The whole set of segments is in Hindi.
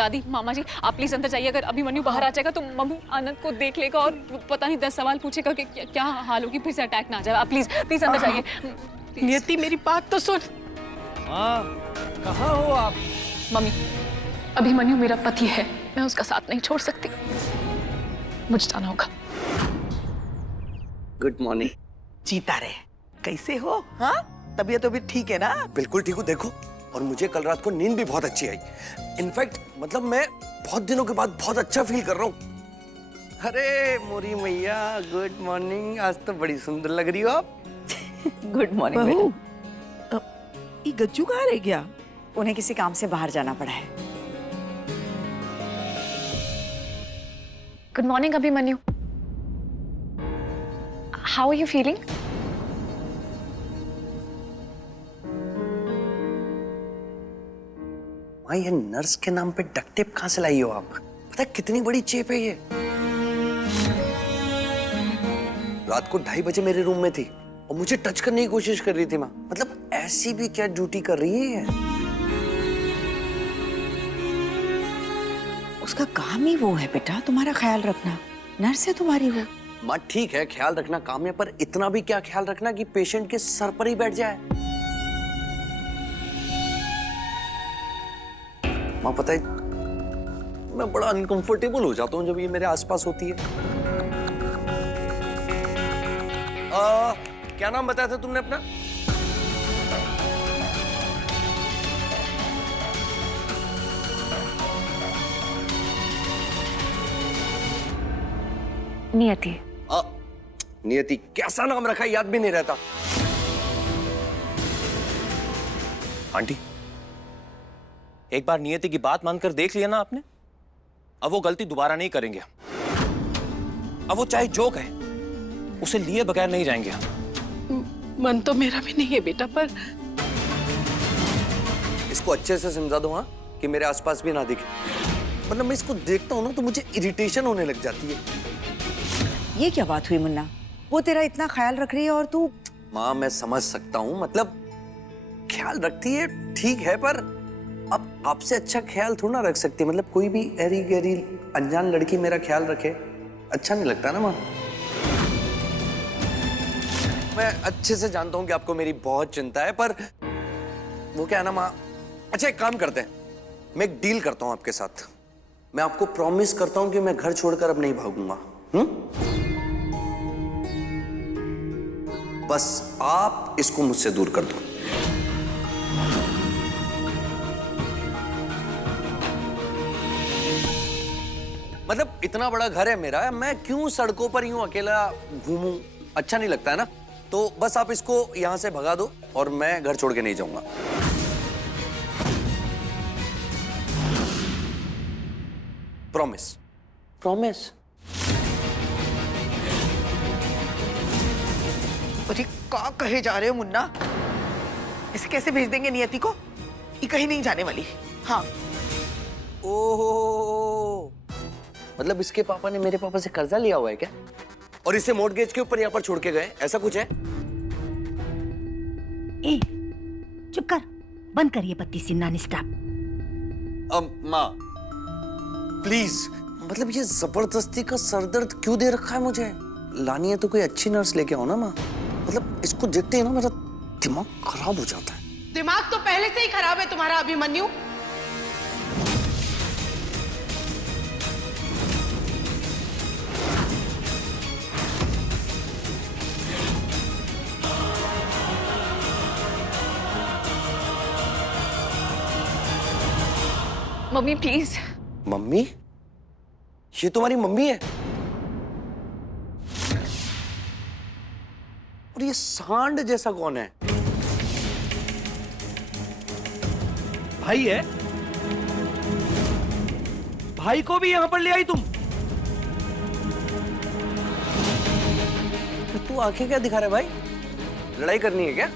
दादी मामा जी आप प्लीज अंदर जाइए। अगर अभिमन्यु बाहर आ जाएगा तो मम्मी आनंद को देख लेगा और पता नहीं 10 सवाल पूछेगा कि क्या हाल होगी, फिर से अटैक ना आ जाए। आप प्लीज प्लीज अंदर जाइए। नियति मेरी बात तो सुन। हाँ, कहाँ हो आप? मम्मी अभिमन्यु मेरा पति है, मैं उसका साथ नहीं छोड़ सकती, मुझे जाना होगा। Good morning. जीता रहे। कैसे हो? हाँ, तबीयत तो भी ठीक है ना? बिल्कुल ठीक हूँ। देखो, और मुझे कल रात को नींद भी बहुत अच्छी आई। इनफैक्ट मतलब मैं बहुत दिनों के बाद बहुत अच्छा फील कर रहा हूँ। अरे मोरी मैया, गुड मॉर्निंग। आज तो बड़ी सुंदर लग रही हो आप। गुड मॉर्निंग बहू, बेटा। ये गज्जू कहाँ रह गया? उन्हें किसी काम से बाहर जाना पड़ा है। Good morning Abhimanyu, how are you feeling? माँ, ये नर्स के नाम पे डक्ट टेप कहाँ से लाई हो आप? पता है कितनी बड़ी चेप है ये? रात को 2:30 बजे मेरे रूम में थी और मुझे टच करने की कोशिश कर रही थी माँ। मतलब ऐसी भी क्या ड्यूटी कर रही है? उसका काम ही वो है बेटा, तुम्हारा ख्याल रखना। नर्स है तुम्हारी वो। माँ ठीक है, ख्याल रखना काम है, पर इतना भी क्या ख्याल रखना कि पेशेंट के सर पर ही बैठ जाए? माँ पता है, मैं बड़ा अनकंफर्टेबल हो जाता हूँ जब ये मेरे आसपास होती है। क्या नाम बताया था तुमने अपना? नियति। नियति कैसा नाम रखा, याद भी नहीं रहता। आंटी, एक बार नियति की बात मानकर देख लिया ना आपने, अब वो गलती दोबारा नहीं करेंगे। अब वो चाहे जो कहे उसे लिए बगैर नहीं जाएंगे। मन तो मेरा भी नहीं है बेटा, पर इसको अच्छे से समझा दो हाँ, कि मेरे आसपास भी ना दिखे। मतलब मैं इसको देखता हूँ ना तो मुझे इरिटेशन होने लग जाती है। ये क्या बात हुई मुन्ना? वो तेरा इतना ख्याल रख रही है और तू? माँ मैं समझ सकता हूँ, मतलब ख्याल रखती है ठीक है, पर अब आपसे अच्छा ख्याल थोड़ा ना रख सकती। मतलब कोई भी ऐरी गैरी अनजान लड़की मेरा ख्याल रखे, अच्छा नहीं लगता ना माँ। मैं अच्छे से जानता हूँ कि आपको मेरी बहुत चिंता है, पर वो क्या है ना माँ। अच्छा एक काम करते हैं, मैं एक डील करता हूँ आपके साथ। मैं आपको प्रॉमिस करता हूँ कि मैं घर छोड़कर अब नहीं भागूंगा। बस आप इसको मुझसे दूर कर दो। मतलब इतना बड़ा घर है मेरा, मैं क्यों सड़कों पर यूं अकेला घूमूं? अच्छा नहीं लगता है ना। तो बस आप इसको यहां से भगा दो और मैं घर छोड़ के नहीं जाऊंगा। प्रॉमिस। प्रॉमिस। अरे क्या कहे जा रहे हो मुन्ना? ऐसे कैसे भेज देंगे नियति को? ये कहीं नहीं जाने वाली। हाँ। ओहो, मतलब इसके पापा ने मेरे पापा से कर्जा लिया हुआ है क्या? और इसे मॉर्गेज के ऊपर यहाँ पर छोड़ के गए, ऐसा कुछ है? ए, चुप कर, बंद करिए बत्ती सी नानी स्टॉप। माँ प्लीज, मतलब ये जबरदस्ती का सरदर्द क्यों दे रखा है मुझे? लानी है तो कोई अच्छी नर्स लेके आओ ना माँ। मतलब इसको देखते ही ना मेरा दिमाग खराब हो जाता है। दिमाग तो पहले से ही खराब है तुम्हारा अभिमन्यु। Mummy please. मम्मी? ये तुम्हारी मम्मी है? और ये सांड जैसा कौन है? भाई है? भाई को भी यहाँ पर ले आई तुम? तो तू आंखें क्या दिखा रहा है भाई? लड़ाई करनी है क्या?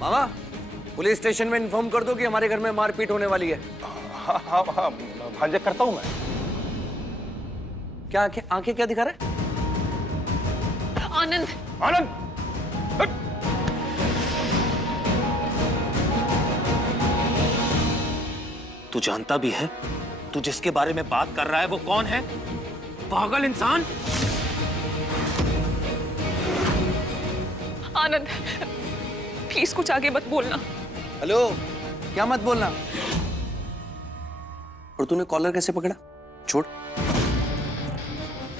मामा पुलिस स्टेशन में इन्फॉर्म कर दो कि हमारे घर में मारपीट होने वाली है। हाँ हाँ हाँ, भांजे करता हूँ मैं। क्या आंखें आंखें क्या दिखा रहा है? आनंद। आनंद, हट। तू जानता भी है तू जिसके बारे में बात कर रहा है वो कौन है? पागल इंसान। आनंद, प्लीज कुछ आगे मत बोलना। हेलो, क्या मत बोलना? और तूने कॉलर कैसे पकड़ा? छोड़।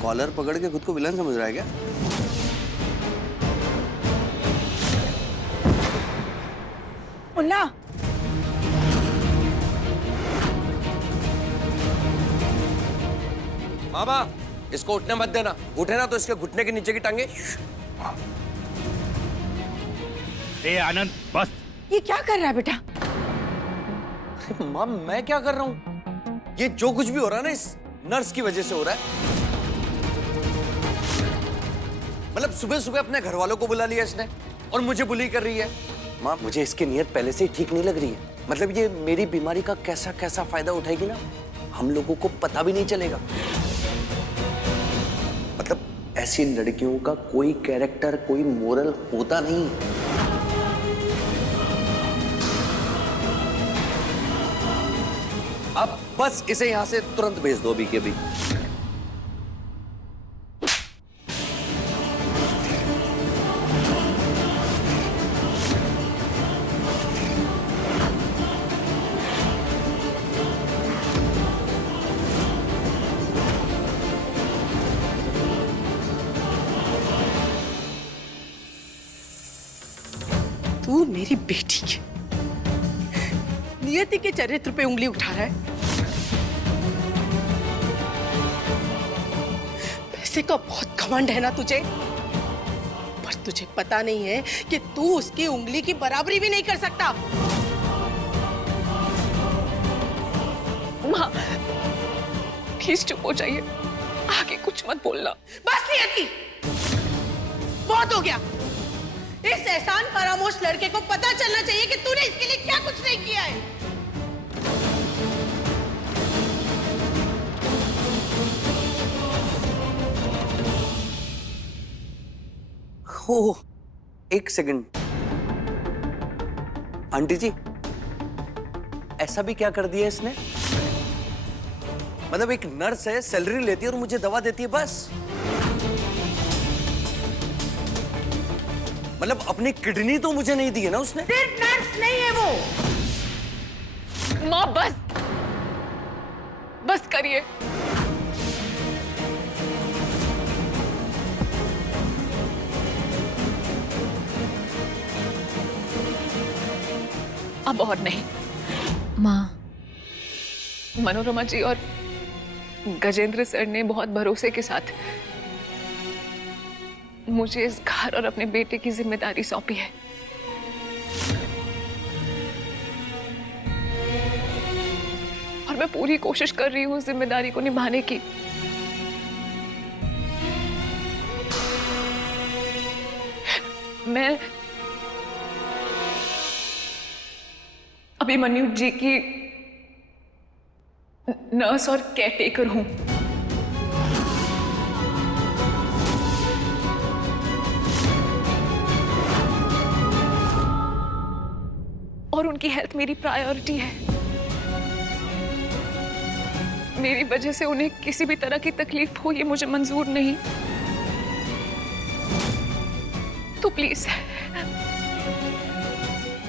कॉलर पकड़ के खुद को विलन समझ रहा है क्या? मुन्ना, मामा, इसको उठने मत देना। उठे ना तो इसके घुटने के नीचे की टांगे। ए आनंद, बस। ये क्या कर रहा है बेटा? माँ, मैं क्या कर रहा हूँ? ये जो कुछ भी हो रहा है ना इस नर्स की वजह से हो रहा है। मतलब सुबह सुबह अपने घर वालों को बुला लिया इसने और मुझे बुली कर रही है। माँ, मुझे इसकी नीयत पहले से ही ठीक नहीं लग रही है। मतलब ये मेरी बीमारी का कैसा कैसा फायदा उठाएगी ना, हम लोगों को पता भी नहीं चलेगा। मतलब ऐसी लड़कियों का कोई कैरेक्टर, कोई मोरल होता नहीं। अब बस इसे यहां से तुरंत भेज दो अभी के अभी। तू मेरी बेटी की नियति के चरित्र पे उंगली उठा रहा है। पैसे का बहुत घमंड है ना तुझे, पर तुझे पता नहीं है कि तू उसकी उंगली की बराबरी भी नहीं कर सकता। माँ, प्लीज चुप हो जाइए, आगे कुछ मत बोलना। बस नियति, बहुत हो गया। इस एहसान फरामोश लड़के को पता चलना चाहिए कि तूने इसके लिए क्या कुछ नहीं किया है। हो, एक सेकंड। आंटी जी, ऐसा भी क्या कर दिया इसने? मतलब एक नर्स है, सैलरी लेती है और मुझे दवा देती है बस। मतलब अपनी किडनी तो मुझे नहीं दी है ना उसने। सिर्फ नर्स नहीं है वो। माँ बस, बस करिए। अब और नहीं। माँ, मनोरमा जी और गजेंद्र सर ने बहुत भरोसे के साथ मुझे इस घर और अपने बेटे की जिम्मेदारी सौंपी है। और मैं पूरी कोशिश कर रही हूँ उस जिम्मेदारी को निभाने की। मैं अभिमन्यु जी की नर्स और केयरटेकर हूं। और उनकी हेल्थ मेरी प्रायोरिटी है। मेरी वजह से उन्हें किसी भी तरह की तकलीफ हो, ये मुझे मंजूर नहीं। तो प्लीज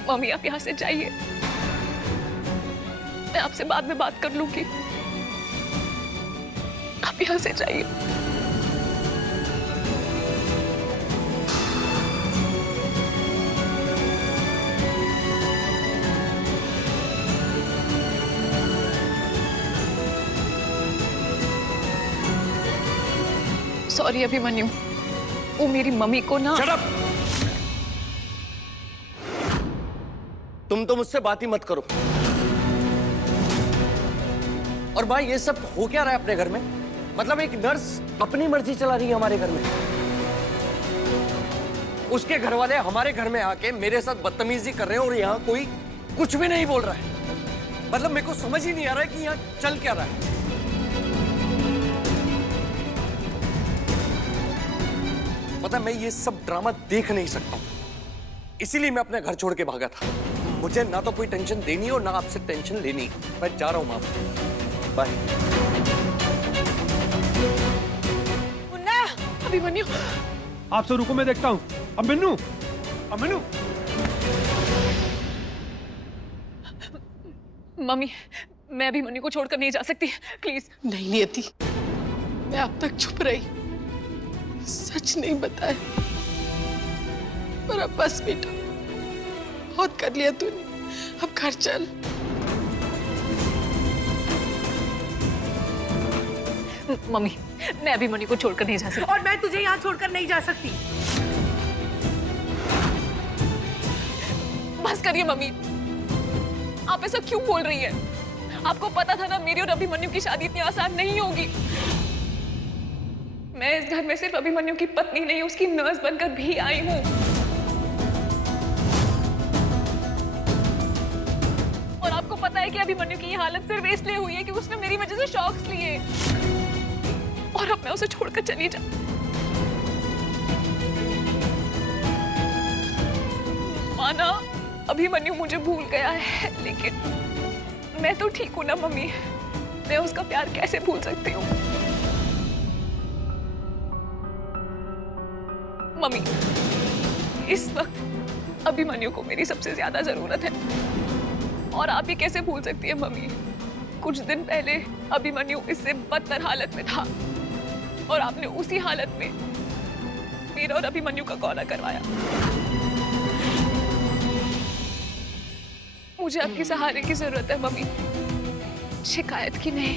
मम्मी, आप यहां से जाइए। मैं आपसे बाद में बात कर लूंगी। आप यहां से जाइए। सॉरी अभिमन्यु, वो मेरी मम्मी को ना। Shut up! तुम तो मुझसे बात ही मत करो। और भाई, ये सब हो क्या रहा है अपने घर में? मतलब एक नर्स अपनी मर्जी चला रही है हमारे घर में। उसके घर वाले हमारे घर में आके मेरे साथ बदतमीजी कर रहे हैं और यहाँ कोई कुछ भी नहीं बोल रहा है। मतलब मेरे को समझ ही नहीं आ रहा है कि यहाँ चल क्या रहा है। पता है, मैं ये सब ड्रामा देख नहीं सकता हूँ, इसीलिए मैं अपने घर छोड़ के भागा था। मुझे ना तो कोई टेंशन देनी और ना आपसे टेंशन लेनी। मैं जा रहा हूँ माँ। बाय। मुन्ना, अभिमन्यु। आप सब रुको, मैं देखता हूँ। अभिमन्यु, अभिमन्यु। मम्मी, मैं अभिमन्यु को छोड़कर नहीं जा सकती, प्लीज। नहीं नियति, मैं अब तक चुप रही, सच नहीं बताया। पर अब बस बेटा, बहुत कर लिया तूने, अब घर चल। मम्मी, मैं अभिमन्यु को छोड़कर नहीं जा सकती। और मैं तुझे यहाँ छोड़कर नहीं जा सकती। बस करिए मम्मी, आप ऐसा क्यों बोल रही है? आपको पता था ना मेरी और अभिमन्यु की शादी इतनी आसान नहीं होगी। मैं इस घर में सिर्फ अभिमन्यु की पत्नी नहीं, उसकी नर्स बनकर भी आई हूँ। और आपको पता है कि अभिमन्यु की ये हालत सिर्फ इसलिए हुई है कि उसने मेरी वजह से शॉक्स लिए। और अब मैं उसे छोड़कर चली जा। माना अभिमन्यु मुझे भूल गया है, लेकिन मैं तो ठीक हूं ना मम्मी। मैं उसका प्यार कैसे भूल सकती हूँ? मम्मी, इस वक्त अभिमन्यु को मेरी सबसे ज्यादा जरूरत है, और आप ही कैसे भूल सकती है मम्मी? कुछ दिन पहले अभिमन्यु इससे बदतर हालत में था, और आपने उसी हालत में मेरा और अभिमन्यु का कॉल करवाया। मुझे आपके सहारे की जरूरत है मम्मी, शिकायत की नहीं।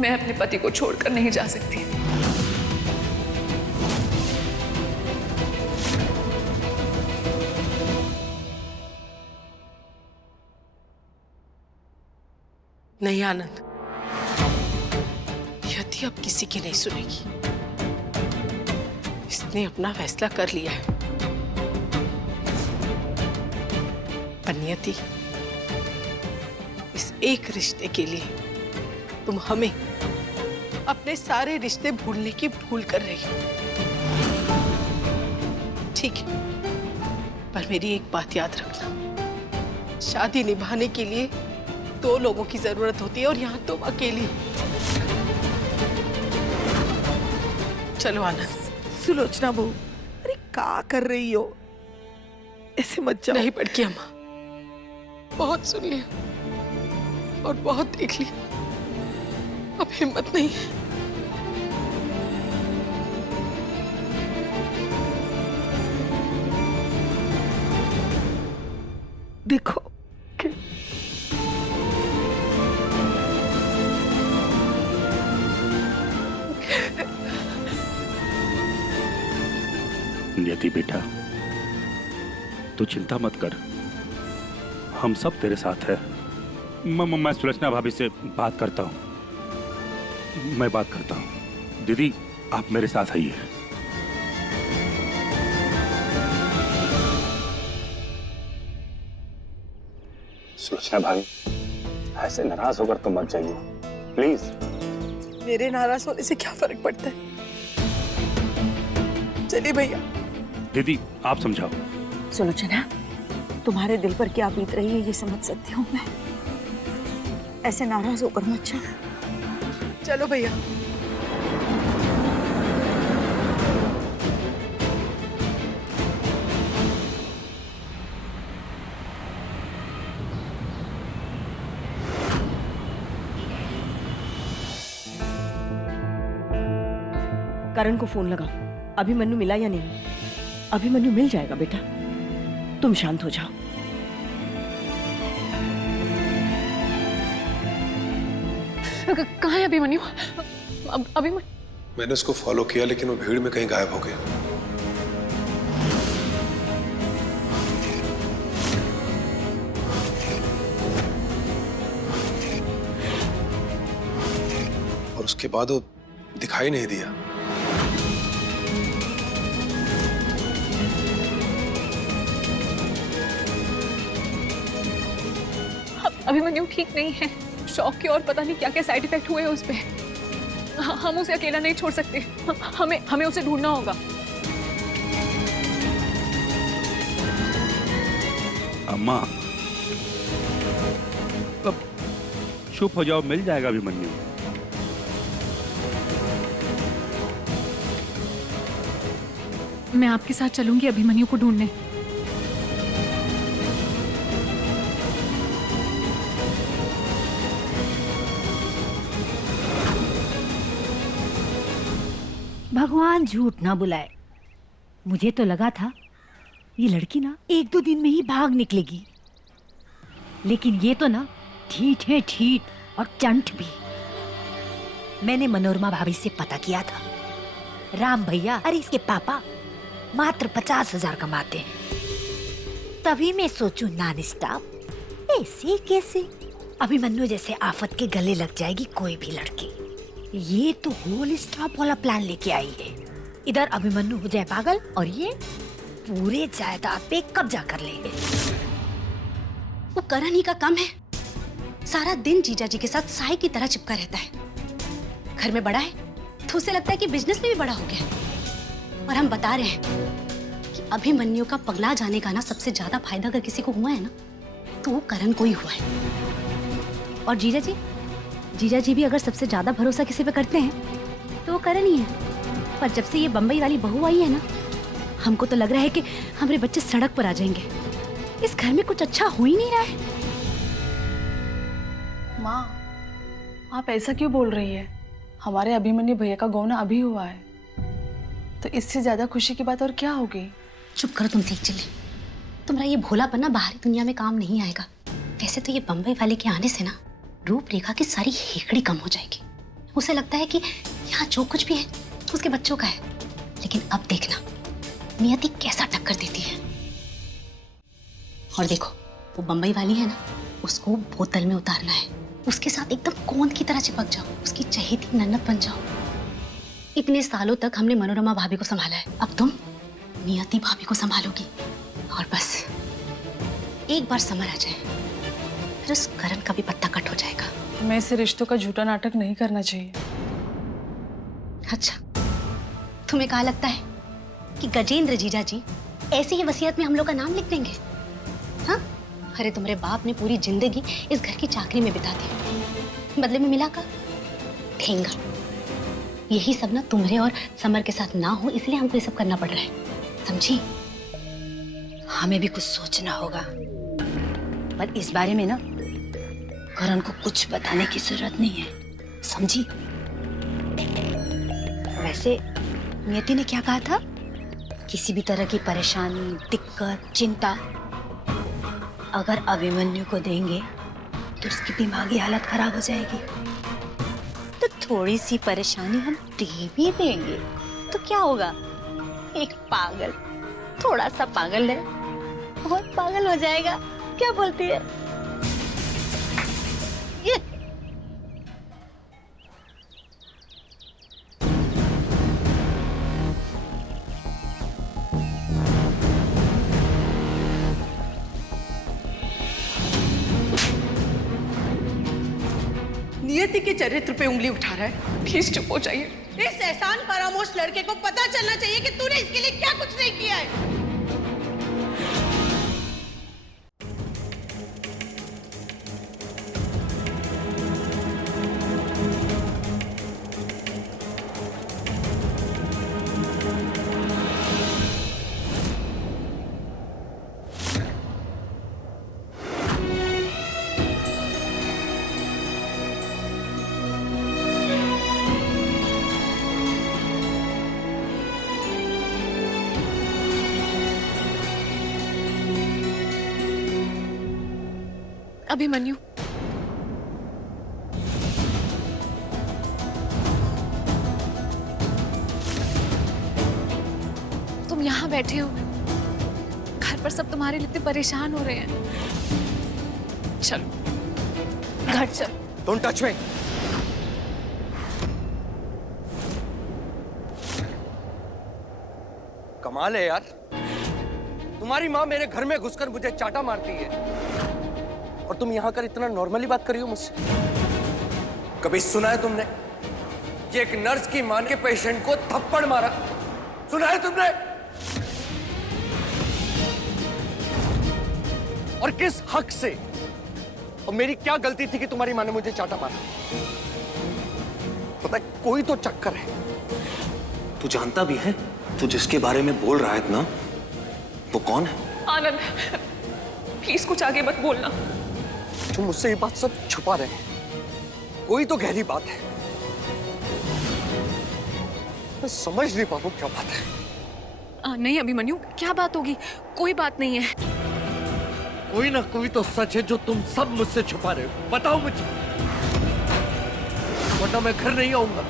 मैं अपने पति को छोड़कर नहीं जा सकती। नहीं आनंद, यदि अब किसी की नहीं सुनेगी। इसने अपना फैसला कर लिया है। पर नियति, इस एक रिश्ते के लिए तुम हमें अपने सारे रिश्ते भूलने की भूल कर रही हो। ठीक है, पर मेरी एक बात याद रखना, शादी निभाने के लिए 2 लोगों की जरूरत होती है, और यहाँ तुम अकेली। चलो आनंद। सुलोचना बहू, अरे क्या कर रही हो? ऐसे मत जाओ। नहीं पड़की अम्मा, बहुत सुन लिया और बहुत देख लिया, अब हिम्मत नहीं है। देखो नियति बेटा, तू चिंता मत कर, हम सब तेरे साथ है। मैं सुलोचना भाभी से बात करता हूँ। मैं बात करता हूँ। दीदी, आप मेरे साथ आइए। सुलोचना भाभी, ऐसे नाराज होकर तो मत जाइए, प्लीज। मेरे नाराज होने से क्या फर्क पड़ता है? चलिए भैया। दीदी, आप समझाओ। सुलोचना, तुम्हारे दिल पर क्या बीत रही है ये समझ सकती हूँ मैं। ऐसे नाराज होकर मत जाओ। चलो भैया। करण को फोन लगा। अभिमन्यु मिला या नहीं? अभिमन्यु मिल जाएगा बेटा, तुम शांत हो जाओ। कहाँ है अभिमन्यु? अभिमन्यु? मैंने उसको फॉलो किया, लेकिन वो भीड़ में कहीं गायब हो गया। और उसके बाद वो दिखाई नहीं दिया। अभिमन्यु ठीक नहीं है, शॉक के और पता नहीं क्या क्या साइड इफेक्ट हुए हैं उस पे। हम उसे अकेला नहीं छोड़ सकते, हमें उसे ढूंढना होगा। अम्मा, चुप हो जाओ, मिल जाएगा अभिमन्यु। मैं आपके साथ चलूंगी अभिमन्यु को ढूंढने। भगवान झूठ ना बुलाए, मुझे तो लगा था ये लड़की ना 1-2 दिन में ही भाग निकलेगी, लेकिन ये तो ना ठीठ है, ठीठ और चंट भी। मैंने मनोरमा भाभी से पता किया था, राम भैया अरे इसके पापा मात्र 50,000 कमाते हैं। तभी मैं सोचूं नॉन स्टॉप ऐसे कैसे अभिमन्यु जैसे आफत के गले लग जाएगी कोई भी लड़की। ये तो होल स्टॉप वाला प्लान लेके आई है। इधर अभिमन्यु हो जाए पागल और ये पूरे जायदाद पे कब्जा कर लेंगे। वो करण ही का काम है, सारा दिन जीजा जी के साथ साई की तरह चिपका रहता है। घर में बड़ा है तो उसे लगता है कि बिजनेस में भी बड़ा हो गया है। और हम बता रहे हैं कि अभिमन्यु का पगला जाने का ना सबसे ज्यादा फायदा अगर किसी को हुआ है ना तो वो करण को ही हुआ है। और जीजा जी भी अगर सबसे ज्यादा भरोसा किसी पे करते हैं तो वो करण ही है। पर जब से ये बंबई वाली बहू आई है ना, हमको तो लग रहा है कि हमारे बच्चे सड़क पर आ जाएंगे। इस घर में कुछ अच्छा हो ही नहीं रहा है। माँ, आप ऐसा क्यों बोल रही है? हमारे अभिमन्यु भैया का गौना अभी हुआ है, तो इससे ज्यादा खुशी की बात और क्या होगी? चुप करो तुम सीख चिल्ली। तुम्हारा ये भोलापन्ना बाहरी दुनिया में काम नहीं आएगा। वैसे तो ये बंबई वाले के आने से ना रूपरेखा की सारी हेकड़ी कम हो जाएगी। उसे लगता है कि यहाँ जो कुछ भी है उसके बच्चों का है। लेकिन अब देखना नियति कैसा टक्कर देती है। और देखो वो बंबई वाली है ना, उसको बोतल में उतारना है। उसके साथ एकदम कोंद की तरह चिपक जाओ, उसकी चहेती नन्नत बन जाओ। इतने सालों तक हमने मनोरमा भाभी को संभाला है, अब तुम नियति भाभी को संभालोगी। और बस एक बार समर आ जाए फिर उस करण का भी पत्ता कट हो जाएगा। हमें ऐसे रिश्तों का झूठा नाटक नहीं करना चाहिए। अच्छा, तुम्हें कहा लगता है कि गजेंद्र जीजा जी ऐसी ही वसीयत में हम लोग का नाम लिख देंगे? हाँ, अरे तुम्हारे बाप ने पूरी जिंदगी इस घर की चाकरी में बिता दी, बदले में मिला का ठेंगा। यही सब ना तुम्हारे और समर के साथ ना हो, इसलिए हमको ये सब करना पड़ रहा है, समझी? हमें भी कुछ सोचना होगा, पर इस बारे में ना करण को कुछ बताने की जरूरत नहीं है, समझी? वैसे नियति ने क्या कहा था? किसी भी तरह की परेशानी, दिक्कत, चिंता अगर अभिमन्यु को देंगे तो उसकी दिमागी हालत खराब हो जाएगी। तो थोड़ी सी परेशानी हम दे भी देंगे तो क्या होगा? एक पागल थोड़ा सा पागल है और पागल हो जाएगा। क्या बोलती है? ये नियति के चरित्र पे उंगली उठा रहा है। प्लीज चुप हो जाइए। इस एहसान फरामोश लड़के को पता चलना चाहिए कि तूने इसके लिए क्या कुछ नहीं किया है। अभिमन्यु, तुम यहाँ बैठे हो, घर पर सब तुम्हारे लिए इतने परेशान हो रहे हैं। चलो घर चलो। Don't touch me. कमाल है यार, तुम्हारी माँ मेरे घर में घुसकर मुझे चाटा मारती है और तुम यहाँ कर इतना नॉर्मली बात कर रही हो मुझसे। कभी सुना है तुमने कि एक नर्स की मां के पेशेंट को थप्पड़ मारा? सुना है तुमने? और किस हक से और मेरी क्या गलती थी कि तुम्हारी माँ ने मुझे चाटा मारा? पता है, कोई तो चक्कर है। तू जानता भी है तू जिसके बारे में बोल रहा है ना, वो कौन है? आनंद, प्लीज कुछ आगे मत बोलना। तुम मुझसे ये बात सब छुपा रहे हैं। कोई तो गहरी बात है, मैं समझ नहीं पाऊँ क्या बात है। नहीं अभिमन्यु, क्या बात होगी? कोई बात नहीं है। कोई ना कोई तो सच है जो तुम सब मुझसे छुपा रहे हो। बताओ मुझे, वरना मैं घर नहीं आऊंगा।